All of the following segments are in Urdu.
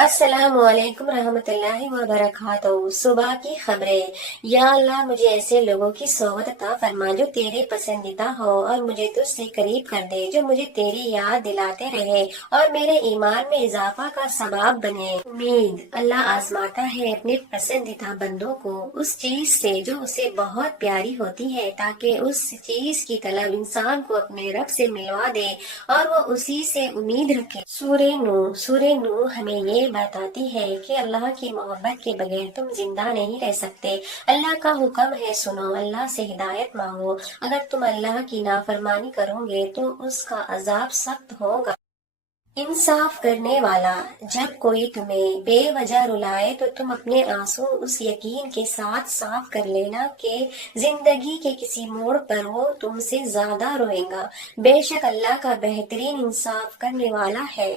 السلام علیکم رحمۃ اللہ وبرکاتہ۔ صبح کی خبریں۔ یا اللہ مجھے ایسے لوگوں کی صحبت عطا فرما جو تیرے پسندیدہ ہو، اور مجھے تجھ سے قریب کر دے جو مجھے تیری یاد دلاتے رہے اور میرے ایمان میں اضافہ کا سبب بنے۔ امید۔ اللہ آزماتا ہے اپنے پسندیدہ بندوں کو اس چیز سے جو اسے بہت پیاری ہوتی ہے، تاکہ اس چیز کی طلب انسان کو اپنے رب سے ملوا دے اور وہ اسی سے امید رکھے۔ سورہ نور ہمیں یہ بتاتی ہے کہ اللہ کی محبت کے بغیر تم زندہ نہیں رہ سکتے۔ اللہ کا حکم ہے سنو، اللہ سے ہدایت مانگو۔ اگر تم اللہ کی نافرمانی کرو گے تو اس کا عذاب سخت ہوگا۔ انصاف کرنے والا۔ جب کوئی تمہیں بے وجہ رلائے تو تم اپنے آنسو اس یقین کے ساتھ صاف کر لینا کہ زندگی کے کسی موڑ پر وہ تم سے زیادہ روئے گا۔ بے شک اللہ کا بہترین انصاف کرنے والا ہے۔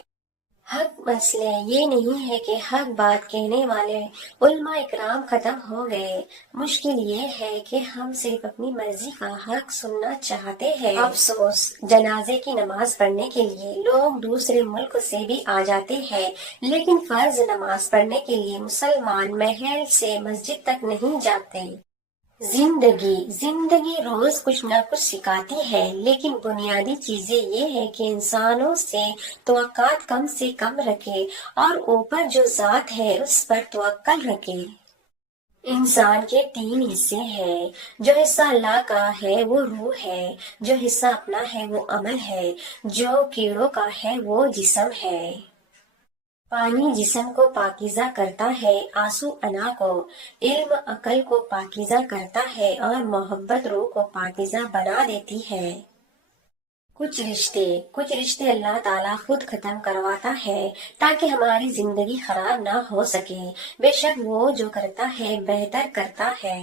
حق مسئلے یہ نہیں ہے کہ حق بات کہنے والے علماء اکرام ختم ہو گئے، مشکل یہ ہے کہ ہم صرف اپنی مرضی کا حق سننا چاہتے ہیں۔ افسوس، جنازے کی نماز پڑھنے کے لیے لوگ دوسرے ملک سے بھی آ جاتے ہیں، لیکن فرض نماز پڑھنے کے لیے مسلمان محل سے مسجد تک نہیں جاتے۔ زندگی روز کچھ نہ کچھ سکھاتی ہے، لیکن بنیادی چیزیں یہ ہے کہ انسانوں سے توقعات کم سے کم رکھے اور اوپر جو ذات ہے اس پر توکل رکھے۔ انسان کے 3 حصے ہیں۔ جو حصہ اللہ کا ہے وہ روح ہے، جو حصہ اپنا ہے وہ عمل ہے، جو کیڑوں کا ہے وہ جسم ہے۔ پانی جسم کو پاکیزہ کرتا ہے، آنسو انا کو، علم عقل کو پاکیزہ کرتا ہے اور محبت روح کو پاکیزہ بنا دیتی ہے۔ کچھ رشتے اللہ تعالیٰ خود ختم کرواتا ہے تاکہ ہماری زندگی خراب نہ ہو سکے۔ بے شک وہ جو کرتا ہے بہتر کرتا ہے۔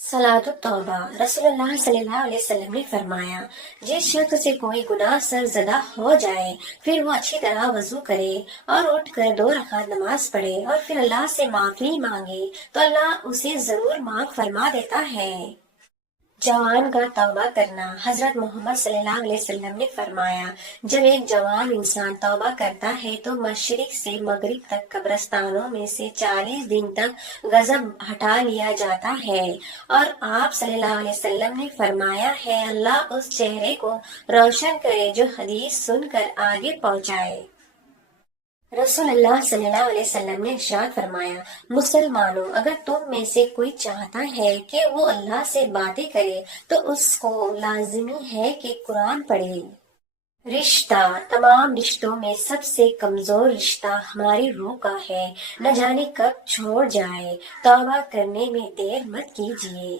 صلاۃ التوبہ۔ رسول اللہ صلی اللہ علیہ وسلم نے فرمایا، جس شخص سے کوئی گناہ سر زدہ ہو جائے پھر وہ اچھی طرح وضو کرے اور اٹھ کر 2 رکعت نماز پڑھے اور پھر اللہ سے معافی مانگے تو اللہ اسے ضرور معاف فرما دیتا ہے۔ جوان کا توبہ کرنا۔ حضرت محمد صلی اللہ علیہ وسلم نے فرمایا، جب ایک جوان انسان توبہ کرتا ہے تو مشرق سے مغرب تک قبرستانوں میں سے 40 دن تک غضب ہٹا لیا جاتا ہے، اور آپ صلی اللہ علیہ وسلم نے فرمایا ہے، اللہ اس چہرے کو روشن کرے جو حدیث سن کر آگے پہنچائے۔ رسول اللہ صلی اللہ علیہ وسلم نے ارشاد فرمایا، مسلمانوں، اگر تم میں سے کوئی چاہتا ہے کہ وہ اللہ سے باتیں کرے تو اس کو لازمی ہے کہ قرآن پڑھے۔ رشتہ۔ تمام رشتوں میں سب سے کمزور رشتہ ہماری روح کا ہے، نہ جانے کب چھوڑ جائے۔ توبہ کرنے میں دیر مت کیجیے۔